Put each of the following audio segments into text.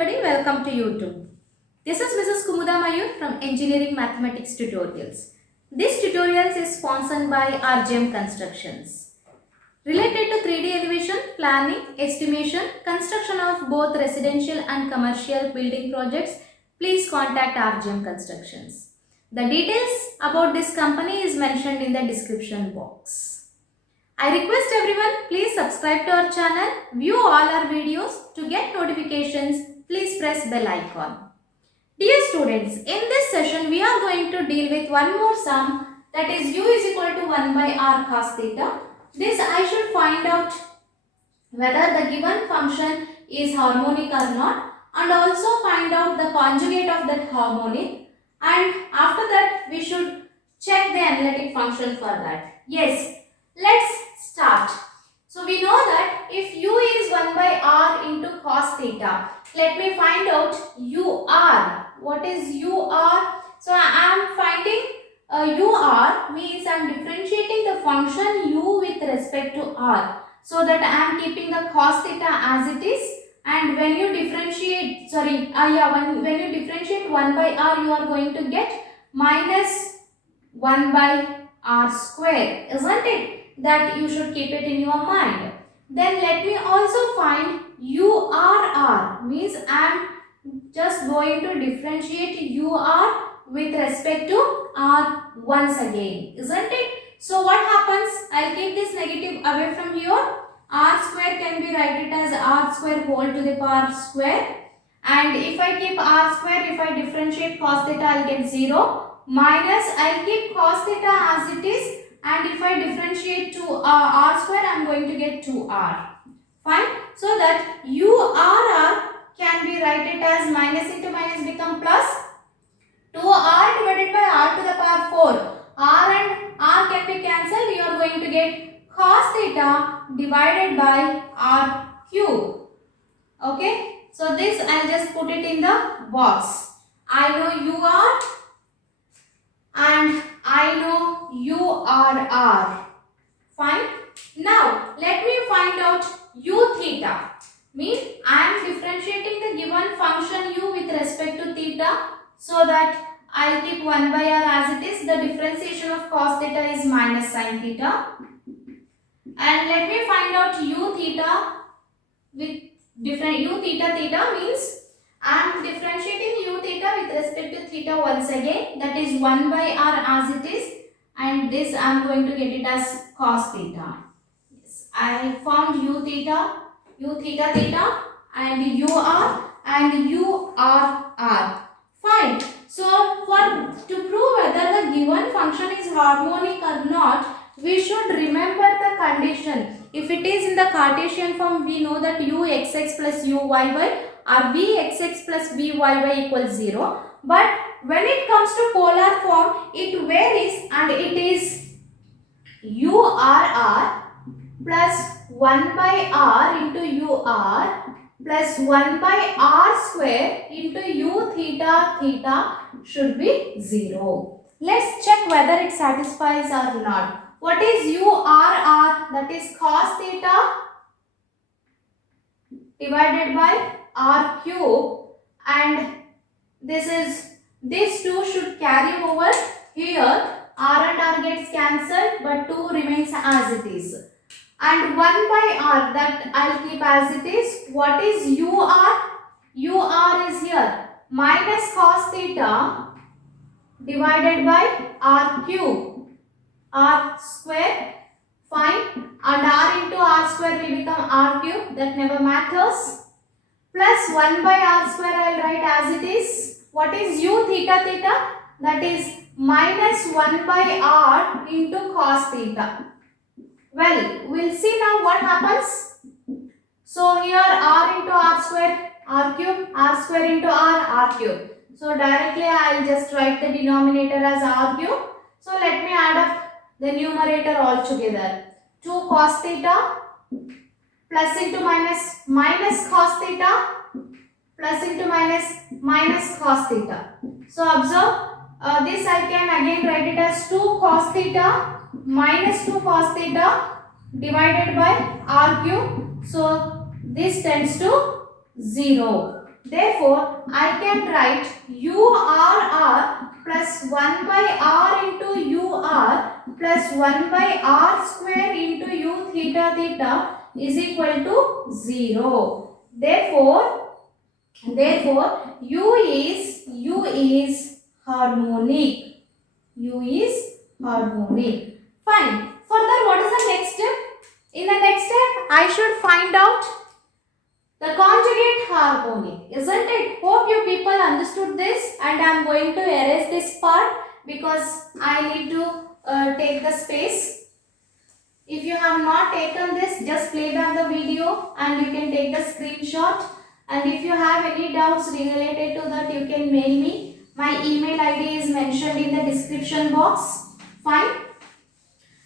everybody, welcome to YouTube. This is Mrs. Kumuda Mayur from Engineering Mathematics Tutorials. This tutorial is sponsored by RGM Constructions. Related to 3D elevation, planning, estimation, construction of both residential and commercial building projects, please contact RGM Constructions. The details about this company is mentioned in the description box. I request everyone, please subscribe to our channel, view all our videos. To get notifications, please press bell icon. Dear students, in this session we are going to deal with one more sum, that is u is equal to 1 by r cos theta. This I should find out whether the given function is harmonic or not, and also find out the conjugate of that harmonic, and after that we should check the analytic function for that. Yes, let's start. So we know that if u is 1 by r into cos theta, let me find out ur. What is ur? So I am finding ur means I am differentiating the function u with respect to r, so that I am keeping the cos theta as it is, and when you differentiate, when you differentiate 1 by r, you are going to get minus 1 by r square, isn't it? That you should keep it in your mind. Then let me also find urr, means I am just going to differentiate ur with respect to r once again, isn't it? So what happens? I'll keep this negative away from here. R square can be written as r square whole to the power square, and if I keep r square, if I differentiate cos theta, I'll get 0, minus I'll keep cos theta as it is, and if I differentiate to r square, I am going to get 2r. Fine. So that urr can be written as minus into minus become plus 2r divided by r to the power 4. R and r can be cancelled. You are going to get cos theta divided by r cube. Okay. So this I will just put it in the box. I know ur and I know urr. Fine. Now let me find out u theta. Means I am differentiating the given function u with respect to theta, so that I will keep 1 by r as it is. The differentiation of cos theta is minus sin theta. And let me find out u theta with different u theta means I am differentiating u theta with respect to theta once again, that is 1 by r as it is, and this I am going to get it as cos theta. Yes, I found u theta and ur and urr. Fine. So to prove whether the given function is harmonic or not, we should remember the condition. If it is in the Cartesian form, we know that uxx plus uyy or vxx plus vyy equals 0. But when it comes to polar form, it varies, and it is urr plus 1 by r into ur plus 1 by r square into u theta should be 0. Let's check whether it satisfies or not. What is urr? That is cos theta divided by r cube, and these two should carry over here. R and r gets cancelled, but 2 remains as it is. And 1 by r, that I'll keep as it is. What is ur? Ur is here minus cos theta divided by r cube, r square. Fine. And r into r square will become r cube, that never matters. Plus 1 by r square I will write as it is. What is u theta? That is minus 1 by r into cos theta. Well, we'll see now what happens. So here r into r square, r cube, r square into r cube. So directly I will just write the denominator as r cube. So let me add up the numerator all together. 2 cos theta plus into minus cos theta plus into minus cos theta. So observe, this I can again write it as 2 cos theta minus 2 cos theta divided by r cube. So this tends to 0. Therefore, I can write URR plus 1 by R into UR plus 1 by R square into U theta theta is equal to 0. Therefore, U is harmonic. U is harmonic. Fine. Further, what is the next step? In the next step, I should find out the conjugate harmonic, isn't it? Hope you people understood this, and I am going to erase this part because I need to take the space. If you have not taken this, just play back the video and you can take the screenshot. And if you have any doubts related to that, you can mail me. My email ID is mentioned in the description box. Fine.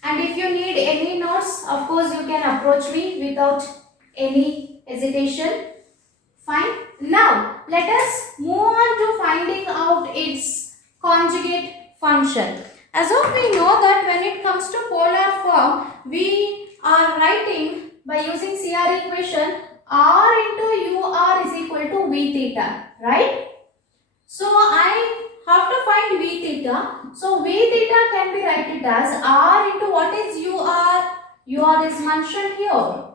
And if you need any notes, of course you can approach me without any hesitation. Fine. Now, let us move on to finding out its conjugate function. As of we know that when it comes to polar form, we are writing by using CR equation R into UR is equal to V theta, right? So, I have to find V theta. So, V theta can be written as R into what is UR? UR is mentioned here.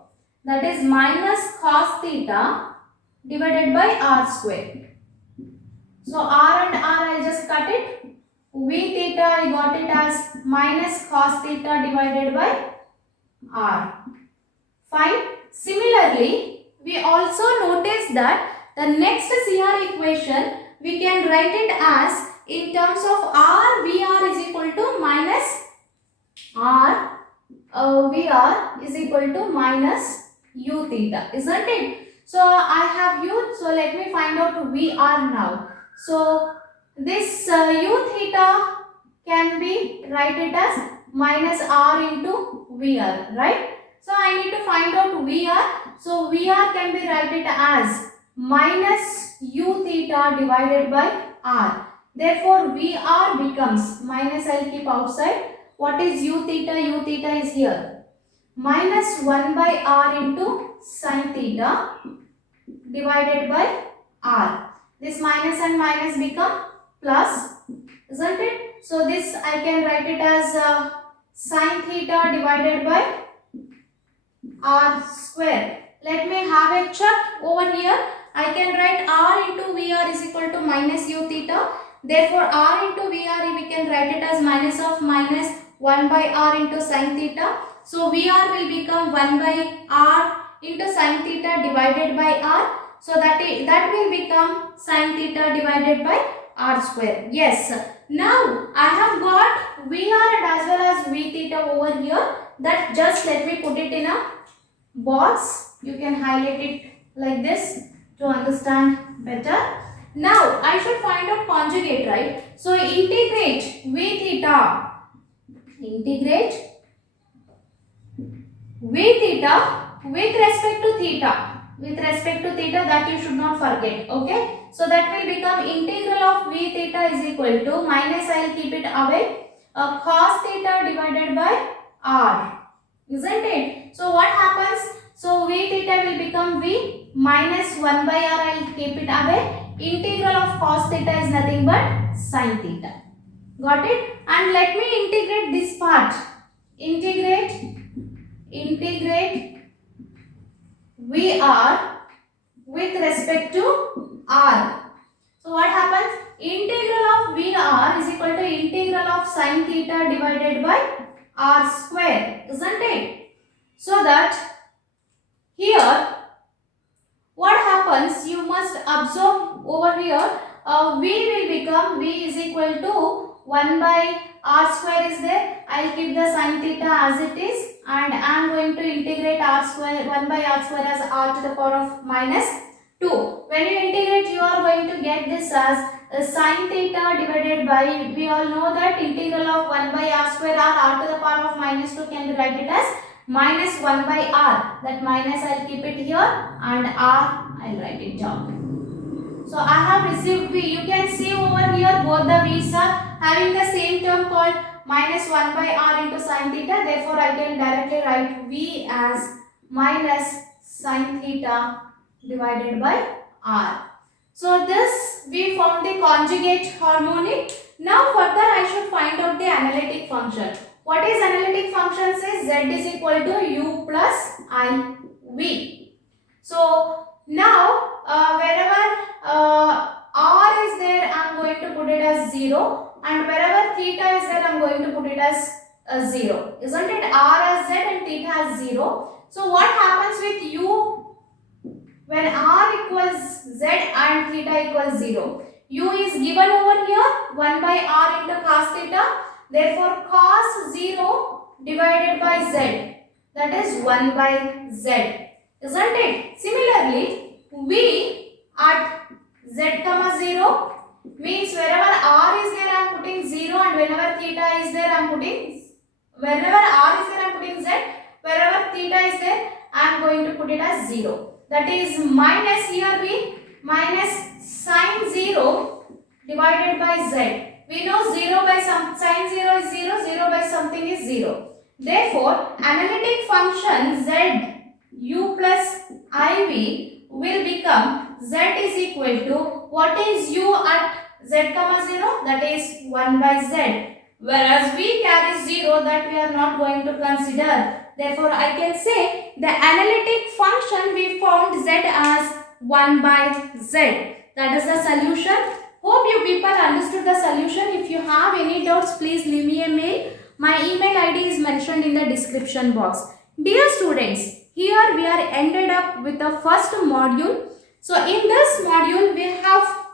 That is minus cos theta divided by R square. So, R and R I will just cut it. V theta I got it as minus cos theta divided by R. Fine. Similarly, we also notice that the next CR equation we can write it as in terms of R VR is equal to minus R VR is equal to minus U theta, isn't it? So I have U, so let me find out VR now. So this U theta can be write it as minus R into VR, right? So I need to find out VR. So VR can be write it as minus U theta divided by R. Therefore VR becomes minus, I will keep outside. What is U theta? U theta is here. Minus 1 by R into sin theta divided by R. This minus and minus become plus, isn't it? So this I can write it as sin theta divided by R square. Let me have a check over here. I can write R into VR is equal to minus U theta. Therefore R into VR we can write it as minus of minus 1 by R into sin theta. So VR will become 1 by R into sin theta divided by R. So that will become sin theta divided by R square. Yes. Now I have got VR and as well as V theta over here. That just let me put it in a box. You can highlight it like this to understand better. Now I should find out conjugate, right? So integrate V theta. Integrate V theta with respect to theta. With respect to theta, that you should not forget. Okay. So that will become integral of V theta is equal to minus, I will keep it away, cos theta divided by R. Isn't it? So what happens? So V theta will become V minus 1 by R, I will keep it away. Integral of cos theta is nothing but sin theta. Got it? And let me integrate this part. Integrate VR with respect to R. So what happens? Integral of VR is equal to integral of sin theta divided by R square, isn't it? So that here what happens, you must observe over here, V will become, V is equal to 1 by R square is there. I will keep the sin theta as it is and I am going to integrate R square, 1 by R square as R to the power of minus 2. When you integrate, you are going to get this as sin theta divided by, we all know that integral of 1 by R square or R to the power of minus 2 can be written as minus 1 by R. That minus I will keep it here and R I will write it down. So I have received V. You can see over here both the V's are having the same term called minus 1 by R into sin theta. Therefore I can directly write V as minus sin theta divided by R. So this we found the conjugate harmonic. Now further I should find out the analytic function. What is analytic function? Says z is equal to u plus I v. So now wherever r is there, I am going to put it as 0, and wherever theta is there, I am going to put it as 0. Isn't it? R as z and theta as 0. So what happens with u when r equals z and theta equals 0? U is given over here 1 by r into cos theta. Therefore cos 0 divided by z, that is 1 by z. Isn't it? Similarly, v at z comma 0 means wherever r is there I am putting 0, and whenever theta is there I am putting, wherever r is there I am putting z, wherever theta is there I am going to put it as 0. That is minus, here we minus sine 0 divided by z. We know 0 by some sine 0 is 0, 0 by something is 0. Therefore, analytic function z u plus iv will become z is equal to, what is u at z comma 0? That is 1 by z. Whereas v carries 0, that we are not going to consider. Therefore, I can say the analytic function we found z as 1 by z. That is the solution. Hope you people understood the solution. If you have any doubts, please leave me a mail. My email ID is mentioned in the description box. Dear students, here we are ended up with the first module. So in this module we have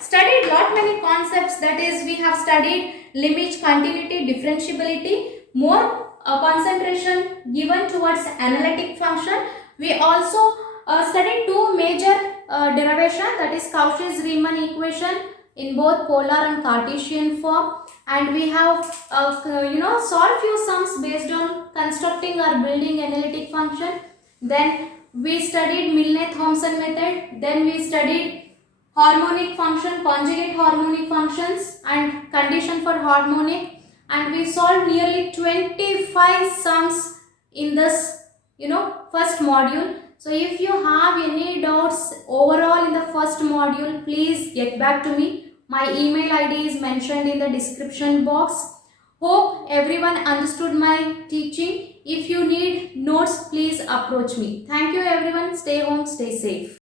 studied lot many concepts. That is, we have studied limit, continuity, differentiability, more concentration given towards analytic function. We also studied two major derivation, that is Cauchy-Riemann equation in both polar and Cartesian form, and we have solved few sums based on constructing or building analytic function. Then we studied Milne-Thomson method. Then we studied harmonic function, conjugate harmonic functions and condition for harmonic, and we solved nearly 25 sums in this first module. So if you have any doubts overall in the first module, please get back to me. My email ID is mentioned in the description box. Hope everyone understood my teaching. If you need notes, please approach me. Thank you everyone. Stay home, stay safe.